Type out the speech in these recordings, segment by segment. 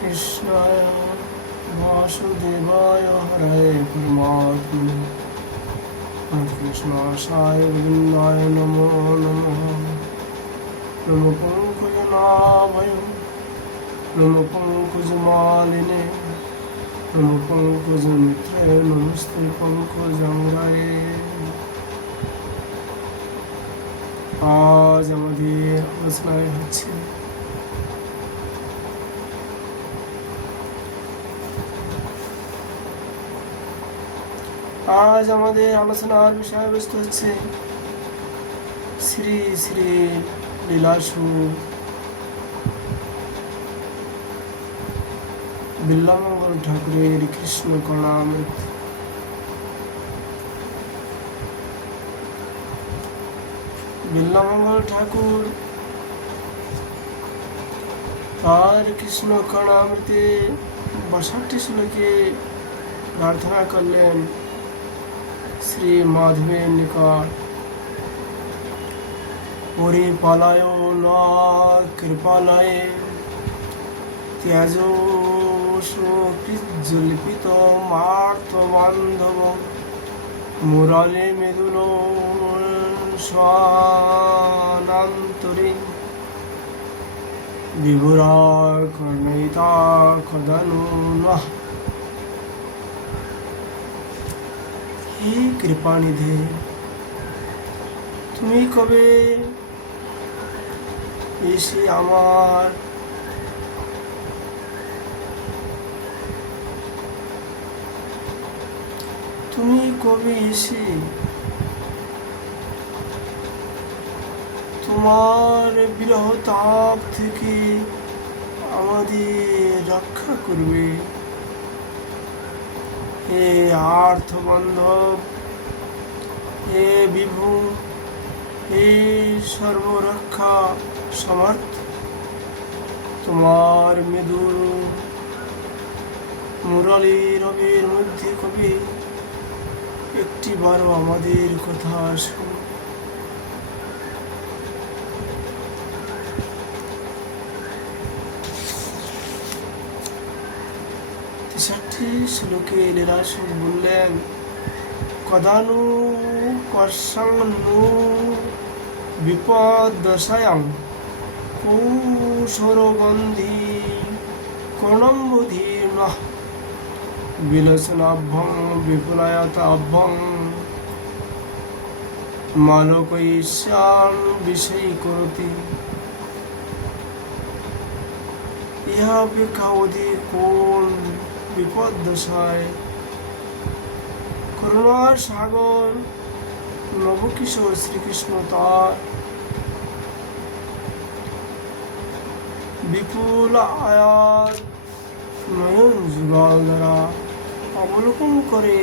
कृष्णाय वासुदेवाय हरे परमात्मने कृष्णाय गोविंदाय नमो नमः। नमो पंकजनाभय नमो पंकजमालिने नमो पंकजमित्रे नमस्ते पंकजांगाये। আজ আমাদের আলোচনায় হচ্ছে আলোচনার বিষয়বস্তু হচ্ছে শ্রী শ্রী লীলাসু বিল্লামঙ্গল ঠাকুরের কৃষ্ণ করুণামৃত। বিল্লামঙ্গল ঠাকুর তার কৃষ্ণ করুণামৃতে 62 শ্লোকে প্রার্থনা করলেন শ্রী মাধবের নিকট। পরিপালায় না কৃপালয়ে ত্যাজ সুকৃজ্জল্পিত মার্ত বান্ধব মুরালে মেদুল স্বানান্তরে বিভুরা কর্ণিতা কদনু নঃ। হে কৃপানিধে, তুমি কবে এসে আমার তোমার বিরহ তাপ থেকে আমাদের রক্ষা করবে। হে আর্থ বান্ধব, হে বিভু, হে সর্বরক্ষা সমর্থ, তোমার মৃদু মুরলী রবির মধ্যে কবি একটিবারও আমাদের কথা শুন। 63 শ্লোকে লীলাসু বললেন, কদানু কর্ষাণু বিপদশায়াং কৌশরগন্ধি কর্ণম্বুধীর্ণঃ বিলসনাভ্যং বিপুলায়তাভ্যং মালোকৈষ্যাং বিষয়ীকরতি। ইহা অপেক্ষা অধিক কোন বিপদদশায় করুণার সাগর নবকিশোর শ্রীকৃষ্ণ তার বিপুল আয়াত নয়ন যুগল দ্বারা অবলোকন করে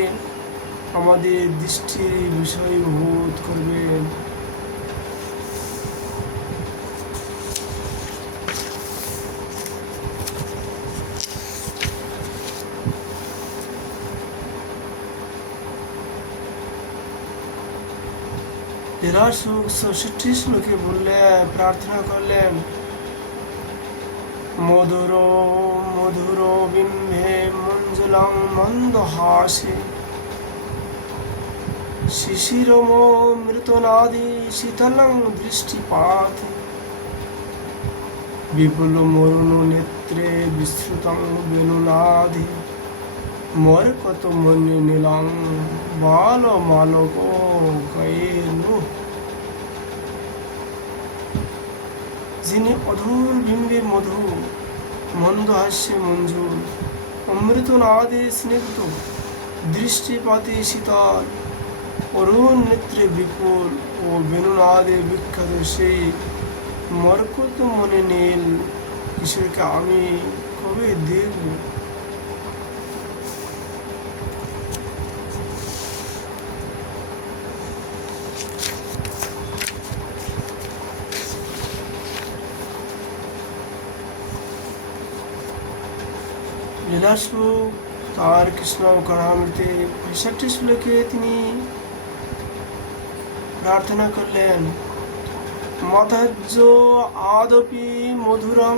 আমাদের দৃষ্টির বিষয়ভূত করবেন। লীলাসু 64 শ্লোকে বললেন, প্রার্থনা করলেন, মধুর মধুর বিম্বে মঞ্জুলং মন্দহাসে শিশিরম মৃতনাদি শীতলং দৃষ্টিপাতে বিপুল মরুণ নেত্রে বিশ্রুতং বেনুনাদি মরকত মনি নীলং বাল মালক কয়েনু। যিনি অধুর বিম্বে মধু মন্দহাস্যে মঞ্জুর অমৃত নাদে স্নিগ্ধ দৃষ্টিপাতে শীতল অরুণ নেত্রে বিপুল ও বেনুনাদে বিখ্যাত সেই মরকত মনে নীল কিশোরকে আমি কবে দেখব? লীলাসু তার কৃষ্ণ করুণামৃতে 65 শ্লোকে তিনি প্রার্থনা করলেন, মধজ্জ আদপি মধুরং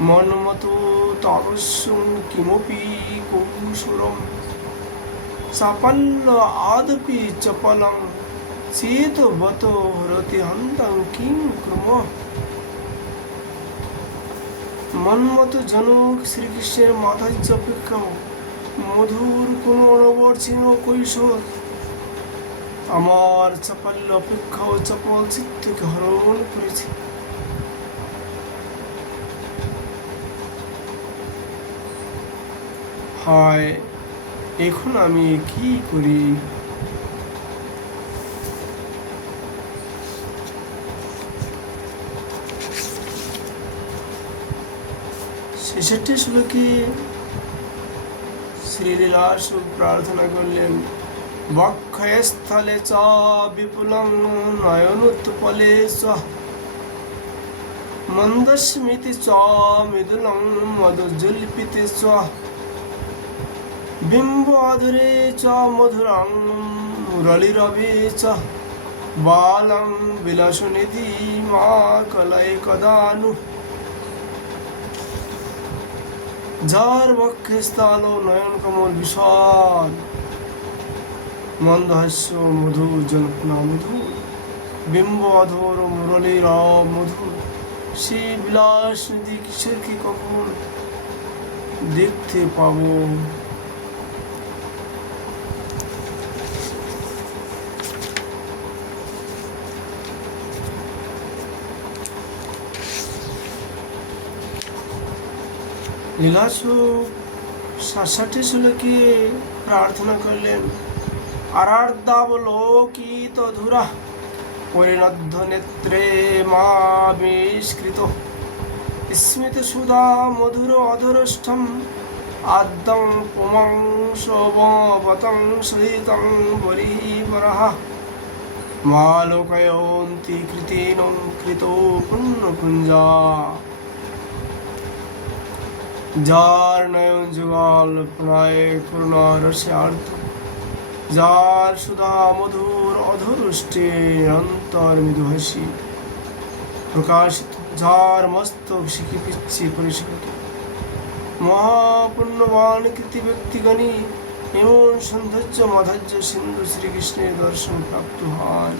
মনমতো তাদস্যং কিমপি কৌশলম সাফল্য আদপি চপলং চেত বত হরতি হন্তং কিং ক্রম। মনমতো জনক শ্রীকৃষ্ণের মাথায় অপেক্ষাও মধুর কোন অনবর্ছিন্ন কৈশোর আমার চাপাল্য অপেক্ষাও চপল চিত্তকে হরণ করেছে। হায়, এখন আমি কি করি? ছেষট্টি শ্লোকে শ্রীলীলাস প্রার্থনা করলেন, বক্ষস্থলে চ বিপুলং নয়নোৎপলে চ মন্দস্মিতে চ মৃদুলং মধুজল্পিতে চ বিম্বাধরে চ মধুরং মুরলিরবে চ বালং বিলাসনিধি মা কলয় কদানু। যার বক্ষে স্থল নয়ন কমল বিশাল, মন্দহাস্য মধু জল্পনা মধু, বিম্ব অধর মুরলীর মধু, সেই বিলাস নিধি কিশোরকে কখন দেখতে পাবো? লীলাসুখ ৬৭ শ্লোকে প্রার্থনা করলেন, আরার্দাবলোকিত ধুরা পরিণদ্ধ নেত্রে মা বিস্কৃত স্মিত সুধা মধুর অধরষ্ঠম আদ্যং পুমং শোভবতং সহিতং বরিবরঃ মালোকয়ন্তি কৃতেন কৃতো পুণ্যকুঞ্জা। যার নয়ন যুগল প্রায় করুণা রসে আর্ত, যার সুধা মধুর অধরুষ্টে অন্তর মৃদু হাসি প্রকাশিত, যার মস্তক শিখি পিচ্ছি পরিষ্কৃত, মহাপুণ্যবান কৃতি ব্যক্তিগণী এমন সৌন্দর্য মাধুর্য সিন্ধু শ্রীকৃষ্ণের দর্শন প্রাপ্ত হন।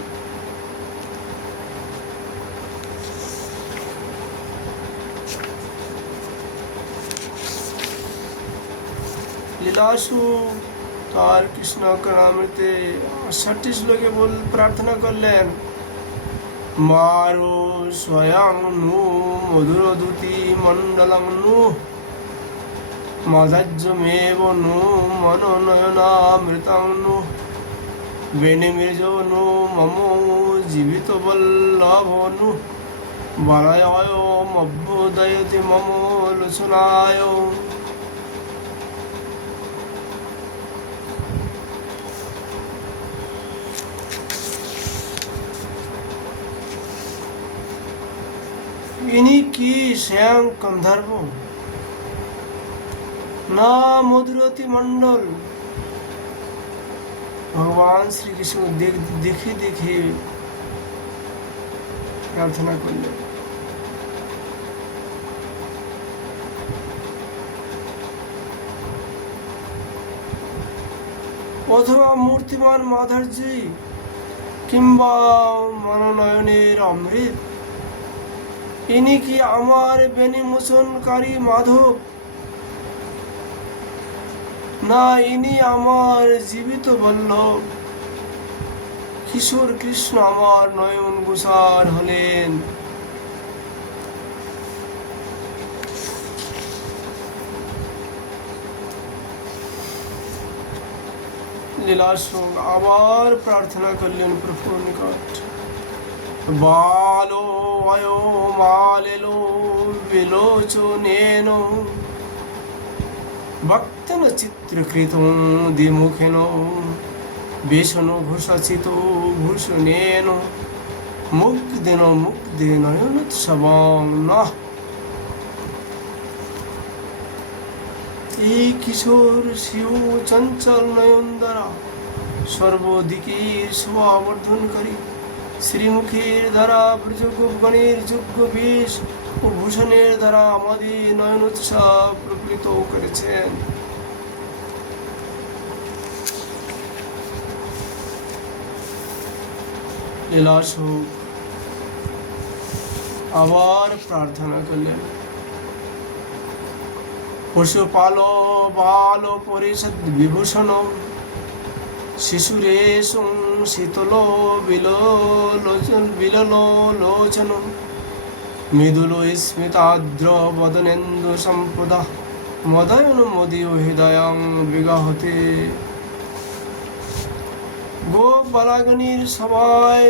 লীলাসু তার কৃষ্ণ করামৃতে ৬৮ শ্লোকে প্রার্থনা করলেন, মারো স্বয়ং নু মধুরদূতি মণ্ডলং নু মাধুর্যমেব নু মনোনয়নামৃতং নু বেনিমৃজ নু মম জীবিত বল্লভ নু বলয়মভ্যুদয়তি মম লোচনায়। ইনি কি স্বয়ং গন্ধর্ব না মধুরতি মণ্ডল? ভগবান শ্রীকৃষ্ণ দেখে দেখে প্রার্থনা করলেন। অথবা মূর্তিমান মাধুর্যই কিংবা মনোনয়নের অমৃত, ইনি কি আমার বেনিমোচনকারী মাধব? না ইনি আমার জীবিত বল্লভ কিশোর কৃষ্ণ আমার নয়ন গোসার হলেন। লীলাশ্রম আবার প্রার্থনা করলেন প্রভুর নিকট, বালো অয়ো মালেলো বিলোচনেন ভক্তন চিত্রকৃত দ্বিমুখেন বেশন ভূষাচিত ভূষণেন মুগ্ধেন মুগ্ধে নয়নোৎসবং নঃ। এই কিশোর শিব চঞ্চল নয়ন দ্বারা সর্বদিকে শোভাবর্ধনকারী শ্রীমুখের দ্বারা ব্রজগোপগণের যোগ্য বেশ ও রূপভূষণের দ্বারা আমাদের নয়ন উৎসব প্রকৃত করেছেন। লীলাসুখ আবার প্রার্থনা করলেন, পশুপাল বাল পরিষদ বিভূষণ শিশুরে শীতল বিলল লোচন মৃদুল স্মিতাদ্র বদনেন্দু সম্পদা মদয়ন মদীয় হৃদয়ং বিগাহতে। গোপালাগণীর সবাই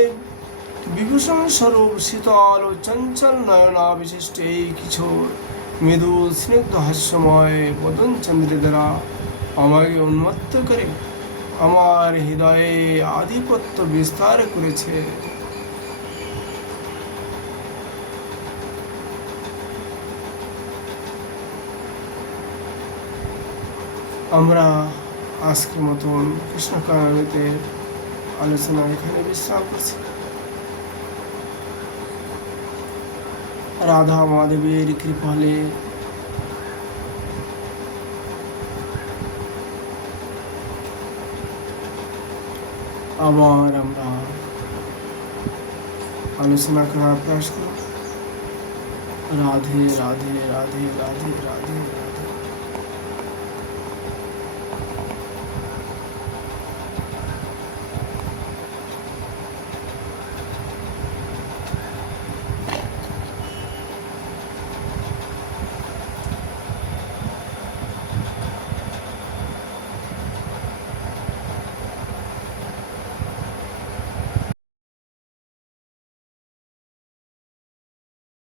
বিভূষণ স্বরূপ শীতল ও চঞ্চল নয়না বিশিষ্ট এই কিশোর মৃদু স্নিগ্ধ হাস্যময় বদন চন্দ্রের দ্বারা আমাকে উন্মত্ত করে আমার হৃদয়ে আধিপত্য বিস্তার করেছে। আমরা আজকের মতন কৃষ্ণকাহিনীতে আলোচনা এখানে বিশ্রাম করছি। রাধা মাধবের কৃপালে আবার আমরা আলোচনা করার প্রয়াস করব। রাধে রাধে রাধে রাধে রাধে।